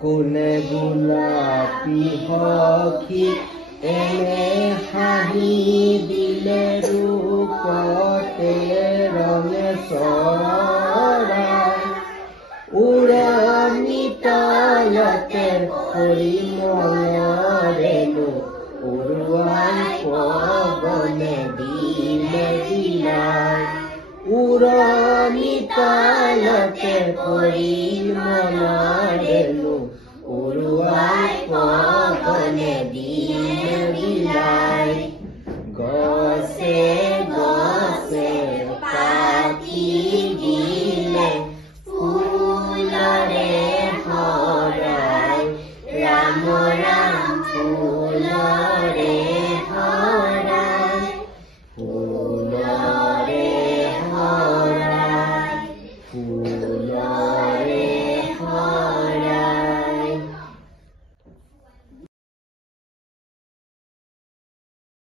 কোনে গোলাপী সখী এনে হাঁহি দিলে ৰূপতে ৰঙে চৰাই উৰণি তলতে পৰিমলেনো উৰুৱাই পৱনে দিলে বিলাই উৰণি তলতে পৰিমলেনো উৰুৱাই পৱনে দিলে বিলাই গছে গছে পাখি দিলে ফুলৰে সৰাই ৰাম